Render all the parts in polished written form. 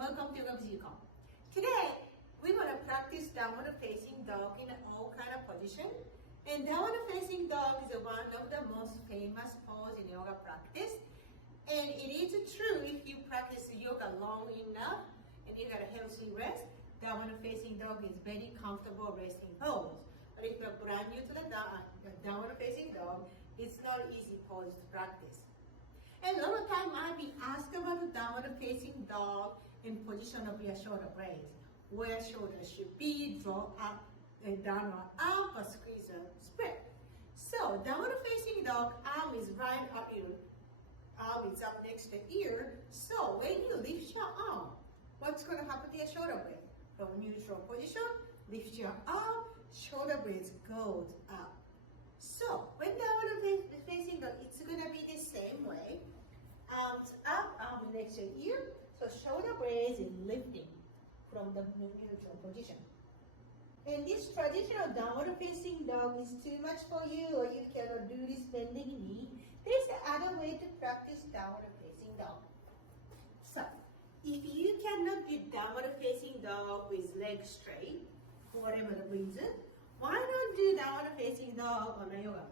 welcome to YUKO. Today, we're going to practice downward facing dog in all kind of position. And downward facing dog is one of the most famous pose in yoga practice. And it is true if you practice yoga long enough and you got a healthy rest, downward facing dog is very comfortable resting pose. But if you're brand new to the downward facing dog, it's not easy pose to practice. And a lot of time I've been asked about the downward facing dog in position of your shoulder blades, where shoulders should be, draw up and down or up, or squeeze or spread. So downward facing dog, arm is right up here, arm is up next to ear. So when you lift your arm, what's going to happen to your shoulder blade? From neutral position, lift your arm, shoulder blades goes up. So when downward facing dog, it's going to be the same way. Arms up, arm next to ear. So shoulder blades is lifting from the neutral position. And this traditional downward facing dog is too much for you, or you cannot do this bending knee. There's another way to practice downward facing dog. So if you cannot do downward facing dog with legs straight, for whatever the reason, why not do downward facing dog on a yoga?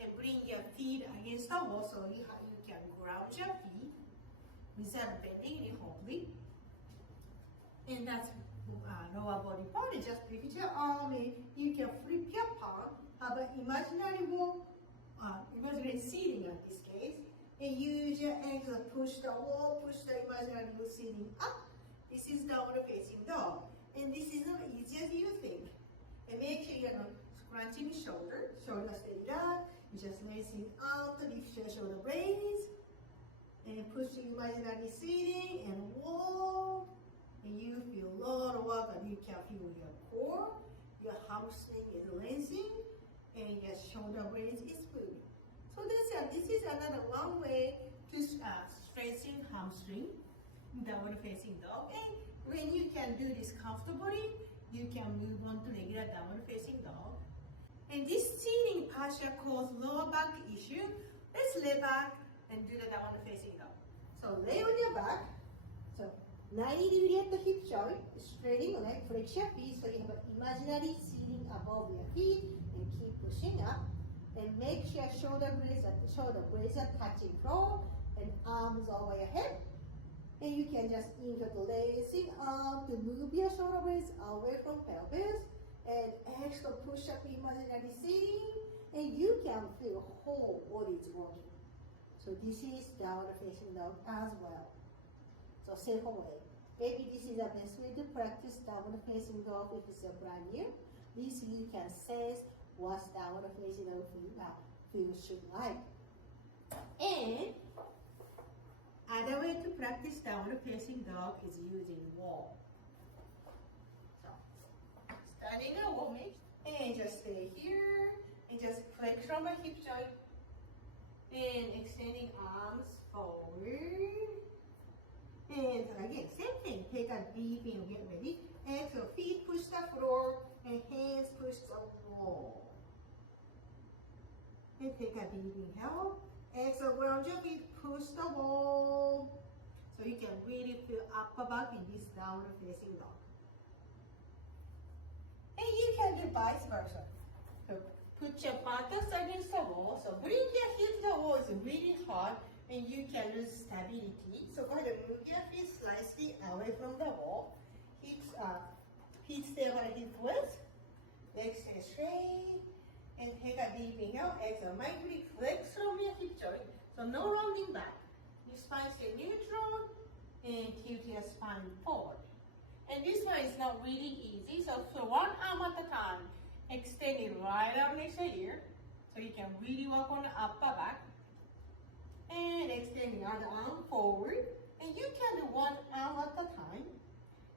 And bring your feet against the wall so you can ground your feet without bending it horribly. And that's lower body part. Just lift your arm in. You can flip your palm, have an imaginary wall, imaginary ceiling in this case, and use your legs to push the wall, push the imaginary ceiling up. This is downward facing dog. And this is not easy as you think. And make sure you're not scrunching shoulder steady up. You just lacing out, lift your shoulder blades, and push the imaginary ceiling and wall. And you feel a lot of work, and you can feel your core, your hamstring is lengthening, and your shoulder blades is moving. So this is another one way to strengthen hamstring, downward facing dog. And when you can do this comfortably, you can move on to regular downward facing dog. And this seating posture causes lower back issue. Let's lay back and do the downward facing dog. So lay on your back. So 90 degrees at the hip joint, straightening leg, flex your feet so you have an imaginary ceiling above your feet, and keep pushing up. And make sure shoulder blades are touching floor and arms over your head. And you can just interlacing arm to move your shoulder blades away from pelvis, and extra push up imaginary ceiling, and you can feel whole body is working. So this is downward facing dog as well. So safer way. Maybe this is the best way to practice downward facing dog if it's a brand new. This you can sense what downward facing dog feels should like. And other way to practice downward facing dog is using wall. So standing a wall, and just stay here, and just flex from the hip joint, and extending arms forward. And again, same thing. Take a deep in, get ready. And so feet push the floor, and hands push the wall. And take a deep inhale. Exhale, ground your feet, push the wall. So you can really feel upper back in this downward facing dog. And you can do vice versa. So put your buttocks against the wall. So bring your hips to the wall. It's really hard, and you can lose stability. So go ahead and move your feet slightly away from the wall. Hips stay over hip width. Legs stay straight. And take a deep inhale, exhale. Mindfully flex from your hip joint. So no rounding back. Your spine stay neutral, and tilt your spine forward. And this one is not really easy. So one arm at a time. Extend it right up next to here. So you can really work on the upper back. And extend the other arm forward. And you can do one arm at a time.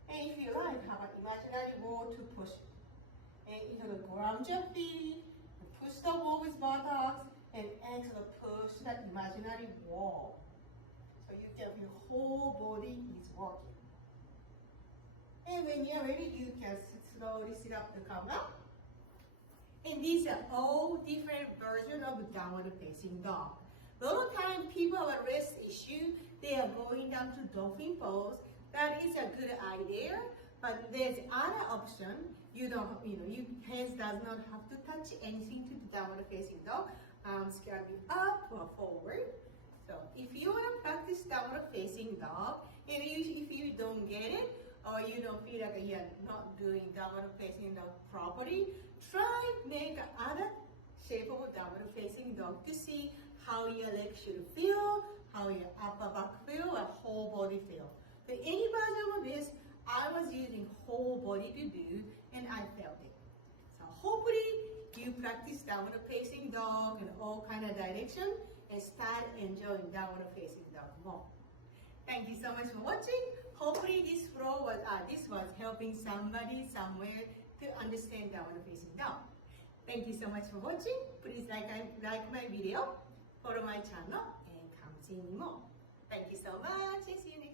And if you like, have an imaginary wall to push. And you can ground your feet. Push the wall with buttocks, and exhale, push that imaginary wall. So you can feel whole body is working. And when you're ready, you can slowly sit up to come up. And these are all different versions of downward facing dog. A lot of time people have a rest issue, they are going down to dolphin pose. that is a good idea. But there's other option. You hands does not have to touch anything to the downward facing dog. Arms can be up or forward. So if you want to practice downward facing dog, and if you don't get it, or you don't feel like you're not doing downward facing dog properly, try make other shape of downward facing dog to see how your leg should feel, how your upper back feel, or whole body feel. So any version of this, I was using whole body to do, and I felt it. So hopefully you practice downward facing dog in all kind of direction and start enjoying downward facing dog more. Thank you so much for watching. Hopefully this was helping somebody somewhere to understand downward facing dog. Thank you so much for watching. Please like my video, follow my channel, and come see me more. Thank you so much. See you next time.